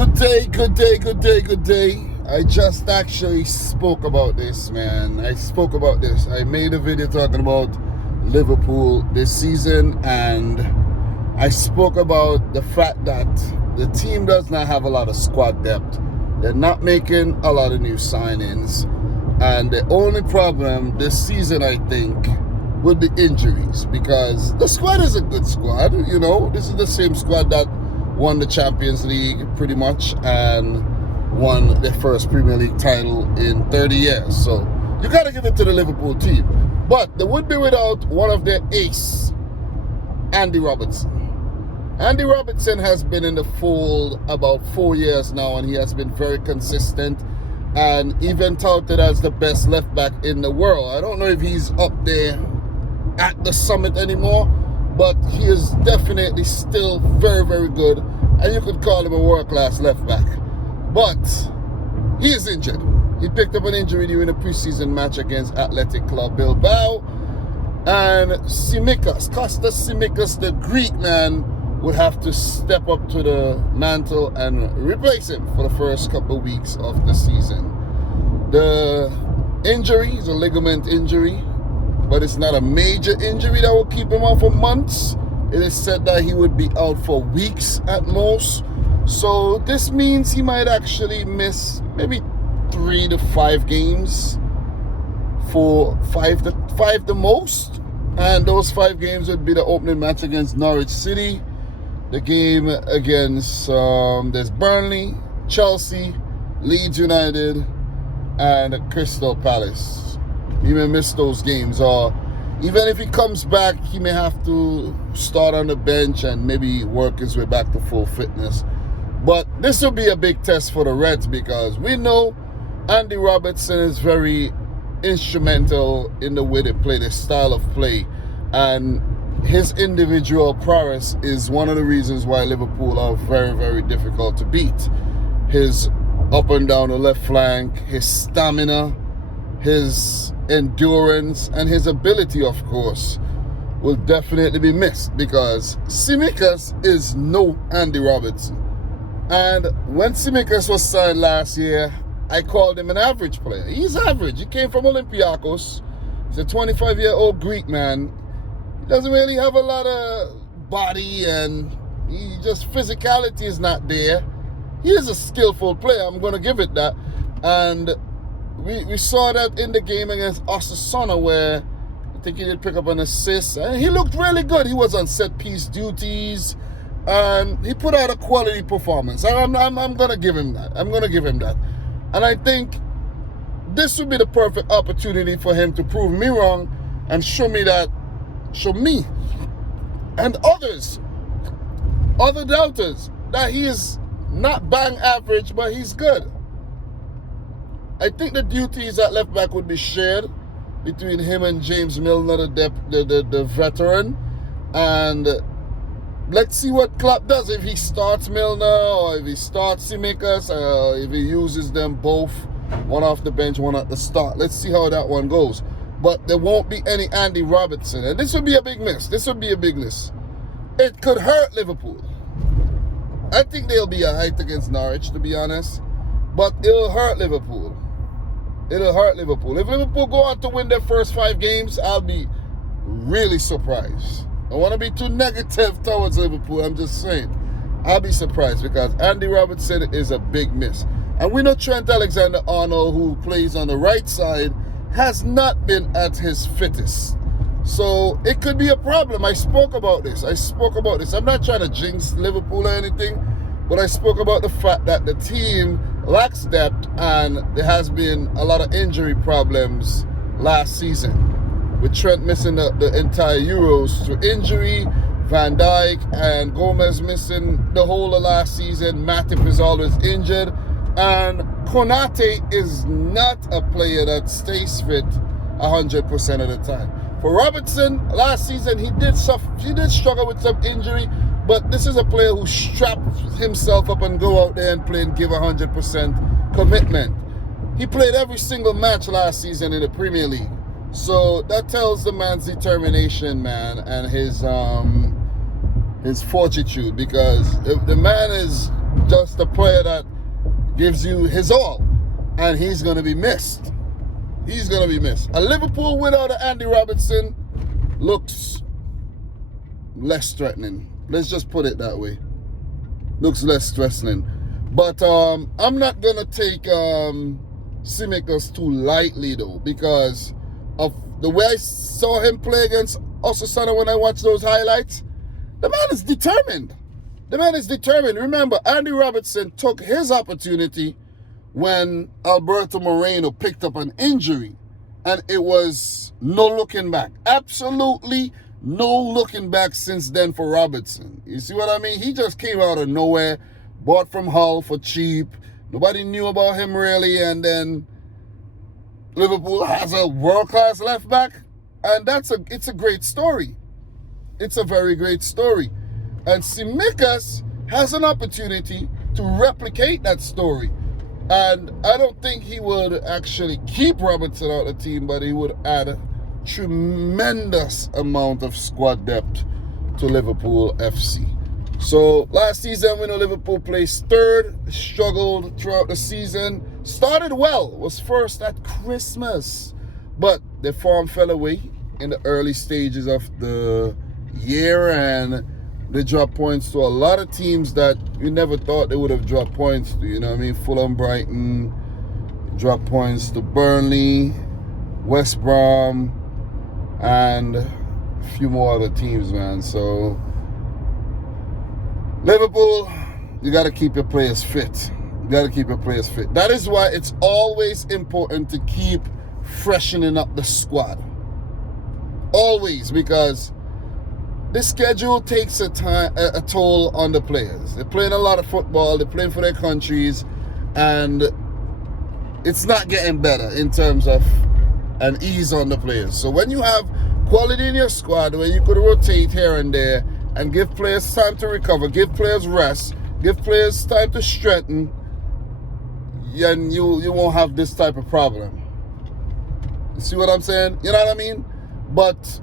Good day, good day, good day, good day. I just actually spoke about this, man. I made a video talking about Liverpool this season, and I spoke about the fact that the team does not have a lot of squad depth. They're not making a lot of new signings, and the only problem this season, I think, would be injuries, because the squad is a good squad. You know, this is the same squad that won the Champions League pretty much and won their first Premier League title in 30 years. So you got to give it to the Liverpool team. But they would be without one of their ace, Andy Robertson. Andy Robertson has been in the fold about 4 years now, and he has been very consistent and even touted as the best left back in the world. I don't know if he's up there at the summit anymore, but he is definitely still very, very good, and you could call him a world-class left back. But he is injured. He picked up an injury during a preseason match against Athletic Club Bilbao, and Kostas Tsimikas, the Greek man, would have to step up to the mantle and replace him for the first couple of weeks of the season. The injury is a ligament injury, but it's not a major injury that will keep him out for months. It is said that he would be out for weeks at most. So this means he might actually miss maybe 3 to 5 games, for five the most. And those 5 games would be the opening match against Norwich City, the game against there's Burnley, Chelsea, Leeds United, and Crystal Palace. He may miss those games, or even if he comes back, he may have to start on the bench and maybe work his way back to full fitness. But this will be a big test for the Reds, because we know Andy Robertson is very instrumental in the way they play, their style of play, and his individual prowess is one of the reasons why Liverpool are very, very difficult to beat. His up and down the left flank, his stamina, his endurance, and his ability, of course, will definitely be missed, because Tsimikas is no Andy Robertson. And when Tsimikas was signed last year, I called him an average player. He's average. He came from Olympiacos. He's a 25-year-old Greek man. He doesn't really have a lot of body, and physicality is not there. He is a skillful player. I'm going to give it that. And we saw that in the game against Osasuna, where I think he did pick up an assist, and he looked really good. He was on set-piece duties, and he put out a quality performance. And I'm going to give him that. And I think this would be the perfect opportunity for him to prove me wrong and show me and other doubters, that he is not bang average, but he's good. I think the duties at left back would be shared between him and James Milner, the veteran. And let's see what Klopp does, if he starts Milner or if he starts Tsimikas, or if he uses them both, one off the bench, one at the start. Let's see how that one goes. But there won't be any Andy Robertson, and this would be a big miss. It could hurt Liverpool. I think they'll be a height against Norwich, to be honest, but it'll hurt Liverpool. If Liverpool go on to win their first 5 games, I'll be really surprised. I don't want to be too negative towards Liverpool. I'm just saying, I'll be surprised, because Andy Robertson is a big miss. And we know Trent Alexander-Arnold, who plays on the right side, has not been at his fittest. So it could be a problem. I spoke about this. I'm not trying to jinx Liverpool or anything, but I spoke about the fact that the team lacks depth, and there has been a lot of injury problems last season, with Trent missing the entire Euros through injury, Van Dijk and Gomez missing the whole of last season, Matip is always injured, and Konate is not a player that stays fit 100% of the time. For Robertson, last season he did struggle with some injury, but this is a player who straps himself up and go out there and play and give 100% commitment. He played every single match last season in the Premier League. So that tells the man's determination, man, and his fortitude, because if the man is just just a player that gives you his all, and he's going to be missed. He's going to be missed. A Liverpool without Andy Robertson looks less threatening. Let's just put it that way. Looks less threatening. But I'm not going to take Tsimikas too lightly, though, because of the way I saw him play against Osasuna when I watched those highlights. The man is determined. The man is determined. Remember, Andy Robertson took his opportunity when Alberto Moreno picked up an injury, and it was no looking back. Absolutely no looking back since then for Robertson. You see what I mean? He just came out of nowhere, bought from Hull for cheap. Nobody knew about him really, and then Liverpool has a world-class left back, and it's a great story. It's a very great story. And Tsimikas has an opportunity to replicate that story. And I don't think he would actually keep Robertson out of the team, but he would add a tremendous amount of squad depth to Liverpool FC. So last season, we know Liverpool placed third, struggled throughout the season, started well, was first at Christmas, but the form fell away in the early stages of the year, and they dropped points to a lot of teams that you never thought they would have dropped points to. You know what I mean? Fulham, Brighton, dropped points to Burnley, West Brom, and a few more other teams, man. So Liverpool, you got to keep your players fit. You got to keep your players fit. That is why it's always important to keep freshening up the squad. Always, because the schedule takes a toll on the players. They're playing a lot of football. They're playing for their countries, and it's not getting better in terms of an ease on the players. So when you have quality in your squad where you could rotate here and there and give players time to recover, give players rest, give players time to strengthen, and you won't have this type of problem. You see what I'm saying? You know what I mean? But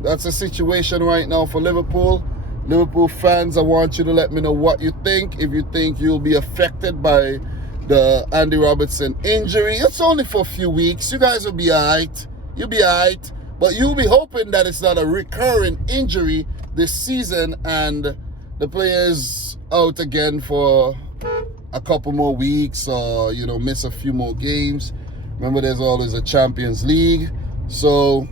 that's a situation right now for Liverpool. Liverpool fans, I want you to let me know what you think. If you think you'll be affected by the Andy Robertson injury, it's only for a few weeks. You guys will be all right. You'll be all right. But you'll be hoping that it's not a recurring injury this season and the player's out again for a couple more weeks, or, you know, miss a few more games. Remember, there's always a Champions League. So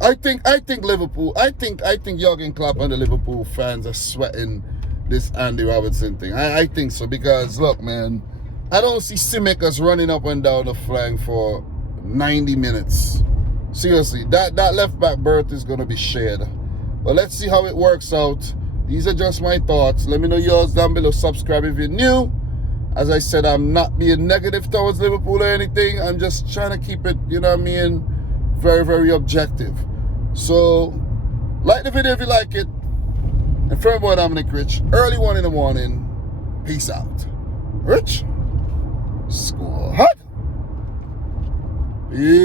I think Liverpool, I think Jurgen Klopp and the Liverpool fans are sweating this Andy Robertson thing. I think so, because look, man, I don't see Tsimikas running up and down the flank for 90 minutes. Seriously, that left back berth is going to be shared. But let's see how it works out. These are just my thoughts. Let me know yours down below. Subscribe if you're new. As I said, I'm not being negative towards Liverpool or anything. I'm just trying to keep it, you know what I mean, very, very objective. So, like the video if you like it. And friend boy Dominic Rich, early 1 in the morning. Peace out. Rich, score hot. Peace.